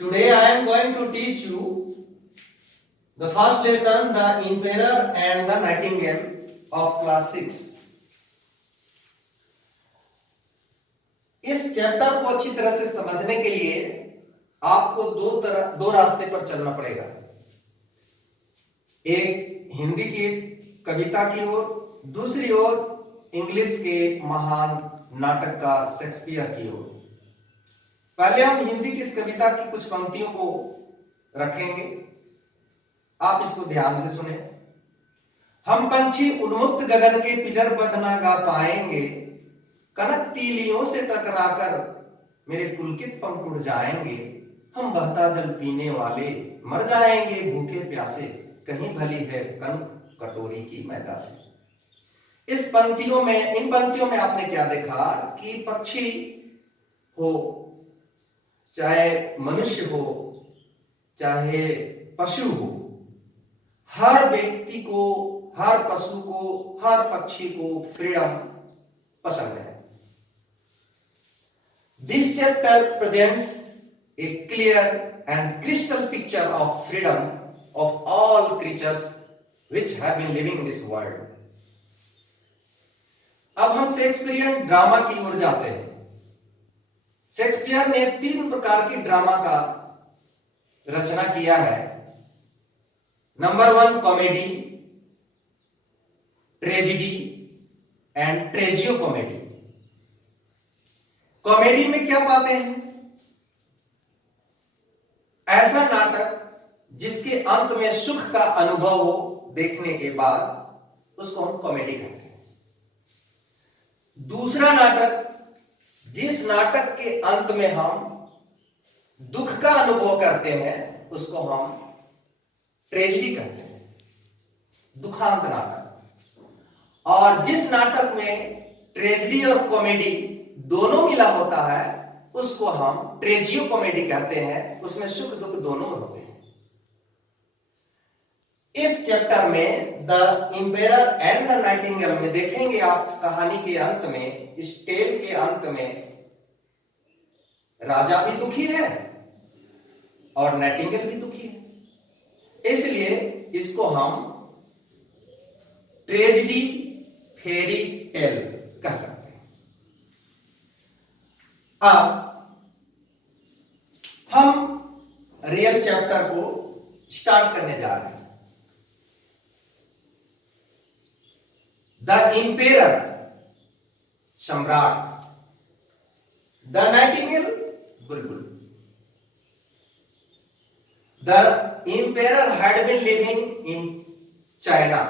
Today I am going to teach you the first lesson, the Emperor and the Nightingale of class 6. इस chapter को अच्छी तरह से समझने के लिए आपको दो रास्ते पर चलना पड़ेगा। एक हिंदी की कविता की ओर, दूसरी ओर इंग्लिश के महान नाटककार शेक्सपियर की ओर। पहले हम हिंदी की इस कविता की कुछ पंक्तियों को रखेंगे, आप इसको ध्यान से सुने। हम पंछी उन्मुक्त गगन के पिंजर बंद ना गा पाएंगे, कनक तीलियों से टकराकर मेरे पुलकित पंख उड़ जाएंगे। हम बहता जल पीने वाले मर जाएंगे भूखे प्यासे, कहीं भली है कन कटोरी की मैदा से। इन पंक्तियों में आपने क्या देखा कि पक्षी हो, चाहे मनुष्य हो, चाहे पशु हो, हर व्यक्ति को, हर पशु को, हर पक्षी को फ्रीडम पसंद है। This chapter presents A clear and crystal picture of freedom of all creatures which have been living in this world. अब हम शेक्सपियरियन ड्रामा की ओर जाते हैं। शेक्सपियर ने 3 प्रकार की ड्रामा का रचना किया है। Number 1 comedy, tragedy and tragicomedy. Comedy में क्या पाते हैं? ऐसा नाटक जिसके अंत में सुख का अनुभव हो देखने के बाद, उसको हम कॉमेडी कहते हैं। दूसरा नाटक, जिस नाटक के अंत में हम दुख का अनुभव करते हैं, उसको हम ट्रेजेडी कहते हैं, दुखांत नाटक। और जिस नाटक में ट्रेजेडी और कॉमेडी दोनों मिला होता है, उसको हम ट्रेजियो कॉमेडी कहते हैं। उसमें सुख दुख दोनों होते हैं। इस चैप्टर में the emperor and the Nightingale में देखेंगे आप, कहानी के अंत में, इस टेल के अंत में राजा भी दुखी है और नाइटिंगेल भी दुखी है। इसलिए इसको हम ट्रेजेडी फेरी टेल कह सकते हैं। अब हम रियल चैप्टर को स्टार्ट करने जा रहे हैं। द एम्पेरर सम्राट, द नाइटिंगेल बुलबुल। The emperor had been living in China.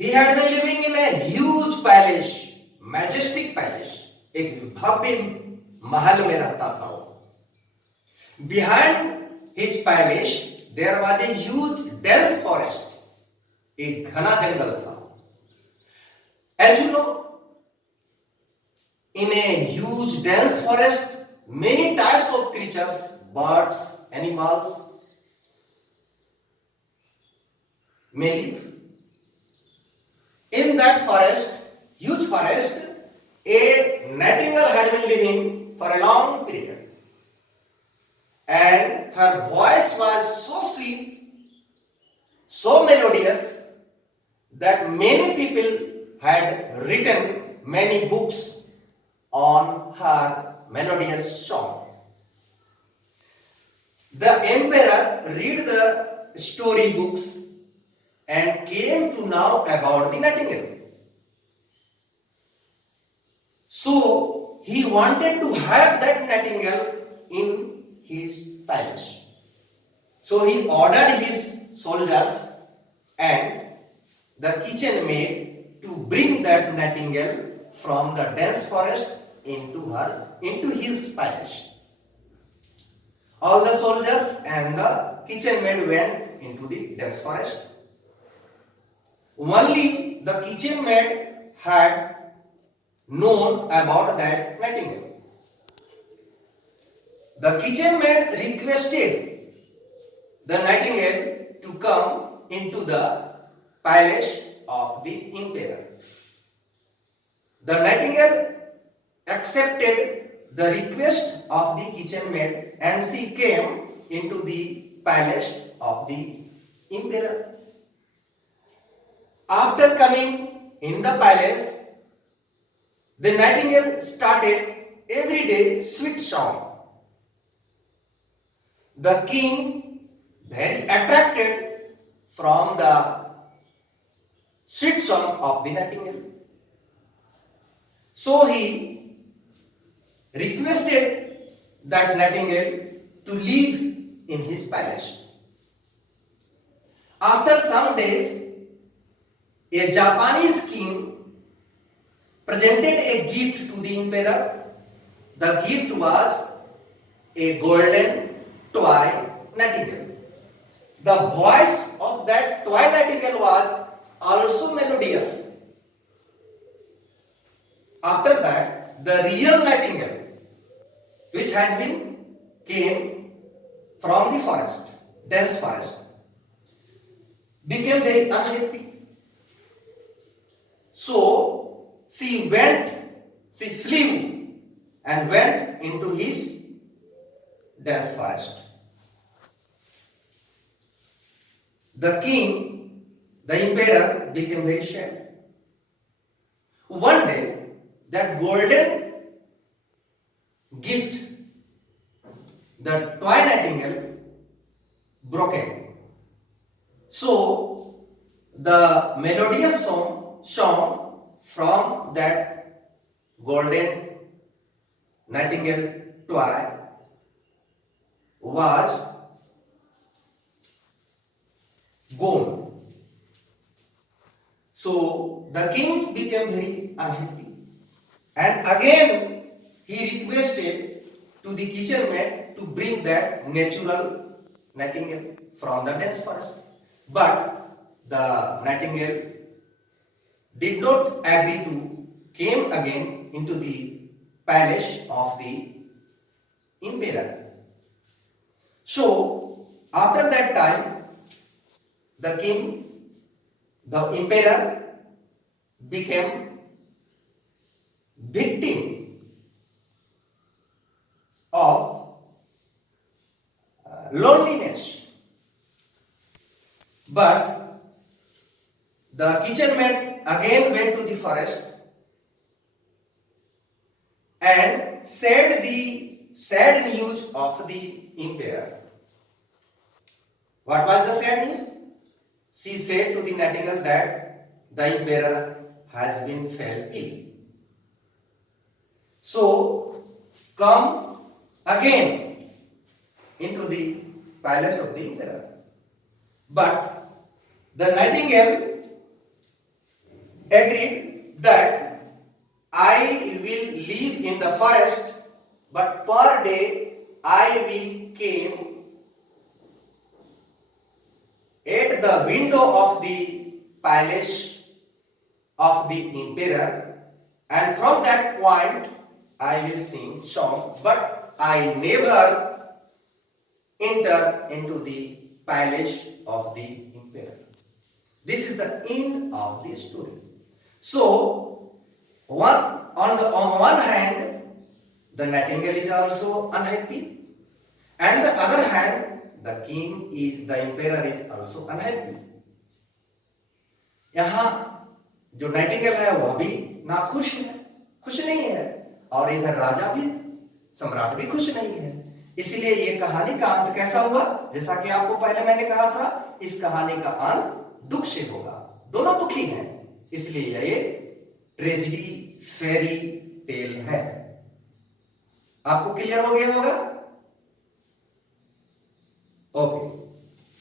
He had been living in a huge palace, majestic palace. एक भव्य महल में रहता था वो। Behind his palace there was a huge dense forest. एक घना जंगल था। As you know, in a huge dense forest, many types of creatures, birds, animals may live. In that forest, huge forest, a nightingale had been living for a long period, and her voice was so sweet, so melodious, that many people had written many books on her melodious song. The emperor read the story books and came to know about the nightingale. So he wanted to have that nightingale in his palace. So he ordered his soldiers and the kitchen maid to bring that nightingale from the dense forest into his palace. All the soldiers and the kitchen maid went into the dense forest. Only the kitchen maid had known about that nightingale. The kitchen maid requested the nightingale to come into the palace of the emperor. The nightingale accepted the request of the kitchen maid, and she came into the palace of the emperor. After coming in the palace, the nightingale started every day sweet song. The king, very attracted from the sweet song of the nightingale, so he requested that nightingale to live in his palace. After some days, a Japanese king presented a gift to the emperor. The gift was a golden toy nightingale. The voice of that toy nightingale was also melodious. After that, the real nightingale, which has been came from the forest, dense forest, became very unhappy. So she flew and went into his dense forest. The king, the emperor, became very sad. One day, that golden gift, the toy nightingale, broken. So the melodious song from that golden nightingale toy was gone. So the king became very unhappy, and again he requested to the kitchen maid to bring that natural nightingale from the dense forest. But the nightingale did not agree to came again into the palace of the emperor. So after that time, the king, the emperor, became victim of loneliness. But the kitchen maid again went to the forest and said the sad news of the emperor. What was the sad news? She said to the nightingale that the emperor has been fell ill. So come again into the palace of the emperor. But the nightingale agreed that I will live in the forest, but per day I will came at the window of the palace of the emperor, and from that point I will sing song, but I never enter into the palace of the emperor. This is the end of the story. So, on one hand, the nightingale is also unhappy, and the other hand, the emperor is also unhappy. यहाँ जो Nightingale है वह भी नाखुश है, खुश नहीं है, और इधर राजा भी, सम्राट भी खुश नहीं है। इसलिए ये कहानी का अंत कैसा हुआ? जैसा कि आपको पहले मैंने कहा था, इस कहानी का अंत दुख से होगा। दोनों दुखी हैं, इसलिए ये ट्रेजेडी फेरी टेल है। आपको क्लियर हो गया होगा?